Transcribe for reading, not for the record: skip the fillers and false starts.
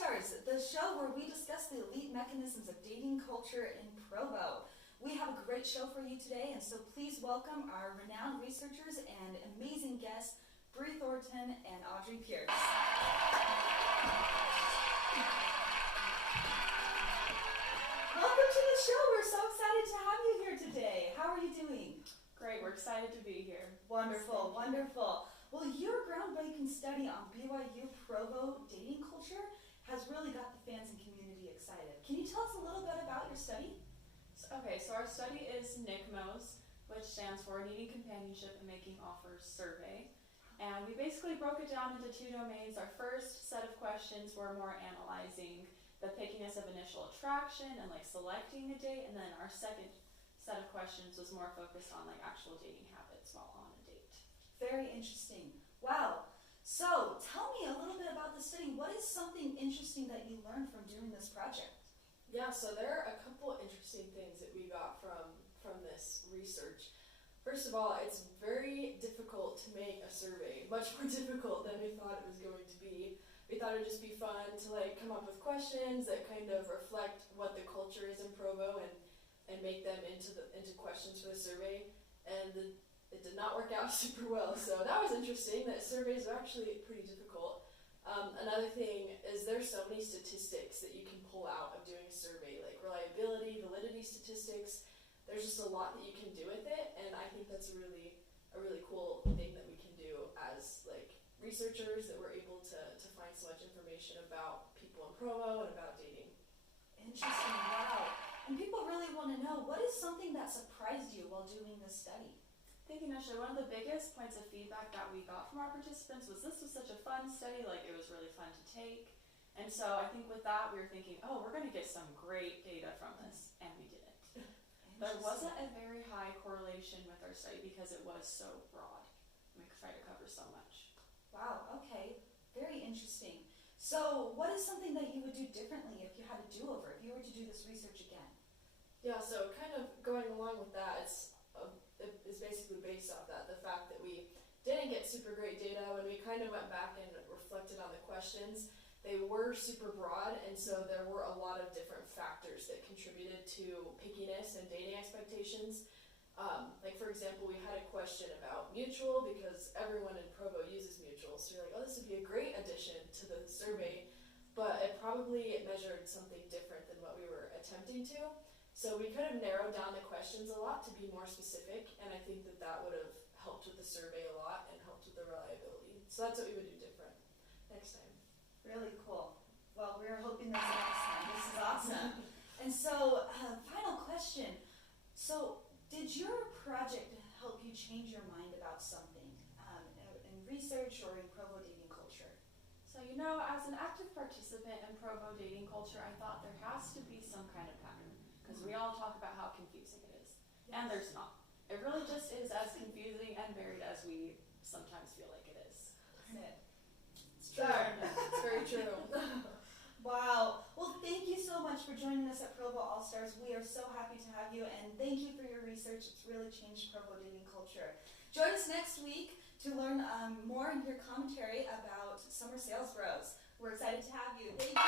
All-Stars, the show where we discuss the elite mechanisms of dating culture in Provo. We have a great show for you today, and so please welcome our renowned researchers and amazing guests, Bree Thornton and Audrey Pierce. Welcome to the show. We're so excited to have you here today. How are you doing? Great, we're excited to be here. Wonderful, wonderful. Well, your groundbreaking study on BYU Provo dating culture has really got the fans and community excited. Can you tell us a little bit about your study? So our study is N.C.M.O.S, which stands for Needing Companionship and Making Offers Survey. And we basically broke it down into two domains. Our first set of questions were more analyzing the pickiness of initial attraction and selecting a date, and then our second set of questions was more focused on actual dating habits while on a date. Very interesting. Wow. So tell me a little bit about the study. What is something interesting that you learned from doing this project? Yeah, so there are a couple interesting things that we got from this research. First of all, it's very difficult to make a survey, much more difficult than we thought it was going to be. We thought it would just be fun to come up with questions that kind of reflect what the culture is in Provo and make them into questions for the survey. And it did not work out super well, so that was interesting, that surveys are actually pretty difficult. Another thing is there's so many statistics that you can pull out of doing a survey, like reliability, validity statistics. There's just a lot that you can do with it, and I think that's a really cool thing that we can do as researchers, that we're able to find so much information about people in Provo and about dating. Interesting, wow. And people really want to know, what is something that surprised you while doing this study? I think initially one of the biggest points of feedback that we got from our participants was this was such a fun study, it was really fun to take. And so I think with that we were thinking, we're going to get some great data from this, and we didn't. There wasn't a very high correlation with our study because it was so broad. We tried to cover so much. Wow, okay. Very interesting. So what is something that you would do differently if you had a do-over, if you were to do this research again? Yeah, so kind of going along with that, it's basically based off that, the fact that we didn't get super great data. When we kind of went back and reflected on the questions, they were super broad, and so there were a lot of different factors that contributed to pickiness and dating expectations. For example, we had a question about mutual, because everyone in Provo uses mutual, so you're like, this would be a great addition to the survey, but it probably measured something different than what we were attempting to. So we could have narrowed down the questions a lot to be more specific, and I think that would have helped with the survey a lot and helped with the reliability. So that's what we would do different next time. Really cool. Well, we're hoping that's the next time. This is awesome. And so, final question. So, did your project help you change your mind about something in research or in Provo dating culture? So, as an active participant in Provo dating culture, I thought there has to be some kind of pattern. Because we all talk about how confusing it is. Yes. And there's not. It really just is as confusing and varied as we sometimes feel like it is. Isn't it? It's true. It's very true. Wow. Well, thank you so much for joining us at Provo All-Stars. We are so happy to have you, and thank you for your research. It's really changed Provo dating culture. Join us next week to learn more and hear commentary about summer sales bros. We're excited to have you. Thank you.